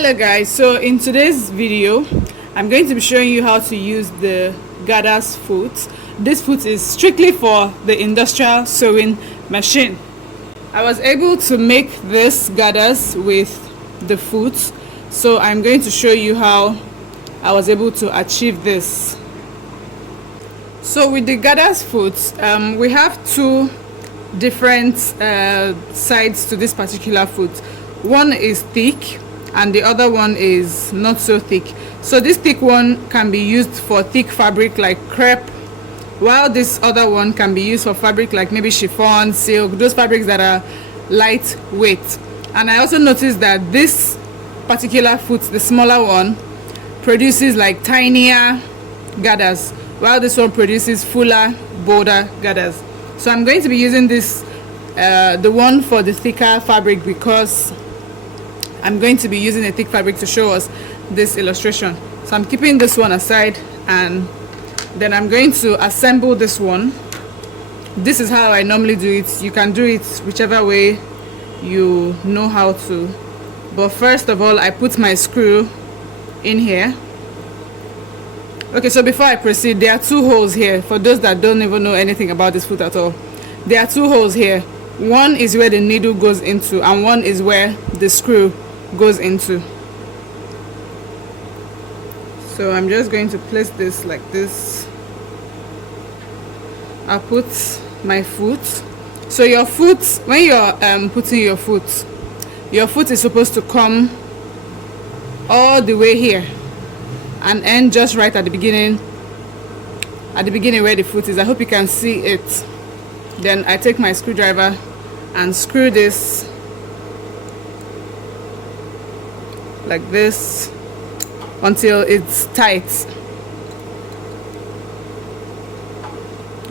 Hello guys, so in today's video I'm going to be showing you how to use the gathers foot. This foot is strictly for the industrial sewing machine. I was able to make this gathers with the foot, so I'm going to show you how I was able to achieve this. So with the gathers foot, we have two different sides to this particular foot. One is thick and the other one is not so thick. So this thick one can be used for thick fabric like crepe, while this other one can be used for fabric like maybe chiffon, silk, those fabrics that are lightweight. And I also noticed that this particular foot, the smaller one, produces like tinier gathers, while this one produces fuller, bolder gathers. So I'm going to be using this the one for the thicker fabric, because I'm going to be using a thick fabric to show us this illustration. So I'm keeping this one aside, and then I'm going to assemble this one. This is how I normally do it. You can do it whichever way you know how to, but first of all I put my screw in here. Okay, so before I proceed, there are two holes here. For those that don't even know anything about this foot at all, there are two holes here. One is where the needle goes into, and one is where the screw goes into. So I'm just going to place this like this. I'll put my foot. So your foot, when you're putting your foot is supposed to come all the way here and end just right at the beginning where the foot is. I hope you can see it. Then I take my screwdriver and screw this like this until it's tight.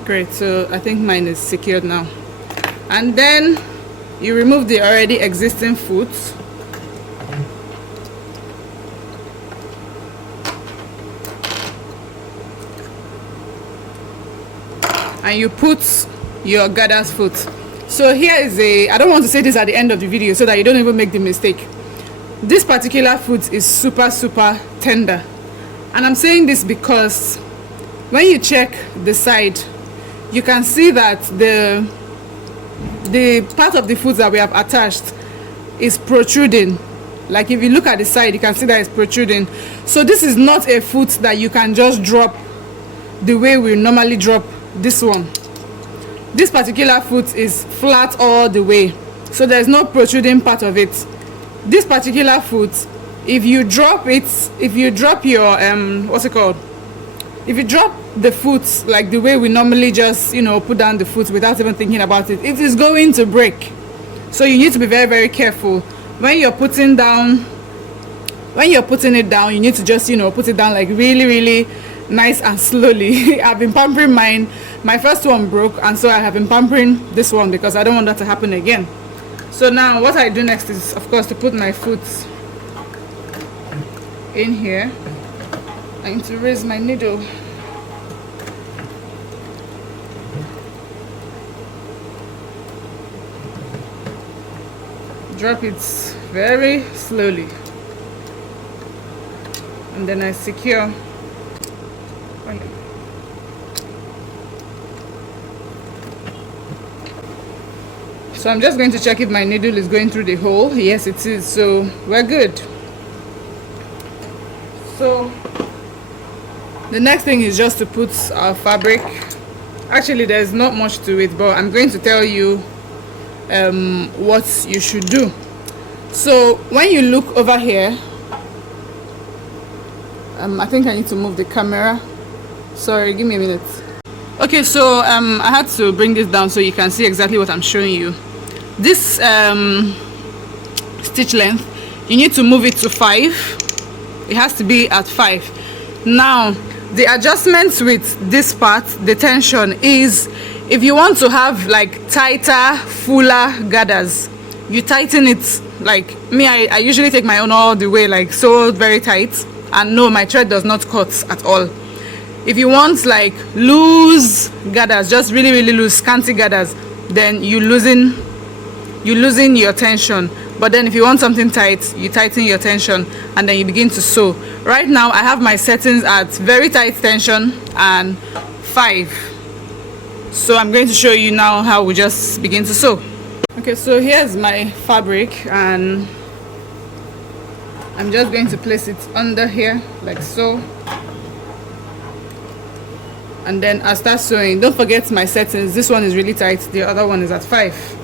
Great, so I think mine is secured now. And then you remove the already existing foot. And you put your gathers foot. So here is I don't want to say this at the end of the video so that you don't even make the mistake. This particular foot is super tender, and I'm saying this because when you check the side, you can see that the part of the foot that we have attached is protruding. Like if you look at the side, you can see that it's protruding. So this is not a foot that you can just drop the way we normally drop this one. This particular foot is flat all the way, so there's no protruding part of it. This particular foot, if you drop your if you drop the foot like the way we normally just put down the foot without even thinking about it, it is going to break. So you need to be very careful when you're putting it down. You need to just put it down like really nice and slowly. I've been pampering mine. My first one broke, and so I have been pampering this one because I don't want that to happen again. So now what I do next is, of course, to put my foot in here. I need to raise my needle. Drop it very slowly, and then I secure. So I'm just going to check if my needle is going through the hole. Yes, it is, so we're good. So the next thing is just to put our fabric. Actually, there's not much to it, but I'm going to tell you what you should do. So when you look over here, I think I need to move the camera. Sorry, give me a minute. Okay, so I had to bring this down so you can see exactly what I'm showing you. This stitch length, you need to move it to 5. It has to be at 5. Now the adjustments with this part, the tension, is if you want to have like tighter, fuller gathers, you tighten it. Like me, I usually take my own all the way, like so very tight, and no, my thread does not cut at all. If you want like loose gathers, just really loose, scanty gathers, then you loosen your tension. but then if you want something tight, you tighten your tension and then you begin to sew. Right now I have my settings at very tight tension and 5, so I'm going to show you now how we just begin to sew. Okay, so here's my fabric and I'm just going to place it under here like so, and then I'll start sewing. Don't forget my settings, this one is really tight, the other one is at 5.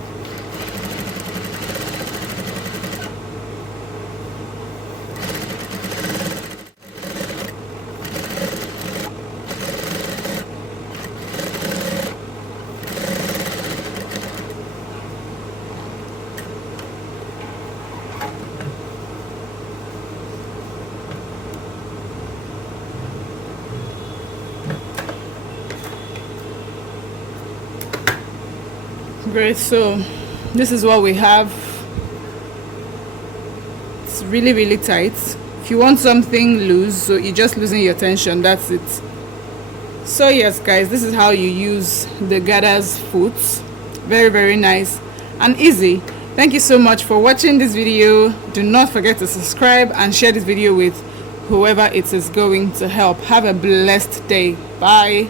Great, so this is what we have. It's really tight. If you want something loose, so you're just losing your tension, that's it. So yes guys, this is how you use the gathers foot. Very nice and easy. Thank you so much for watching this video. Do not forget to subscribe and share this video with whoever it is going to help. Have a blessed day. Bye.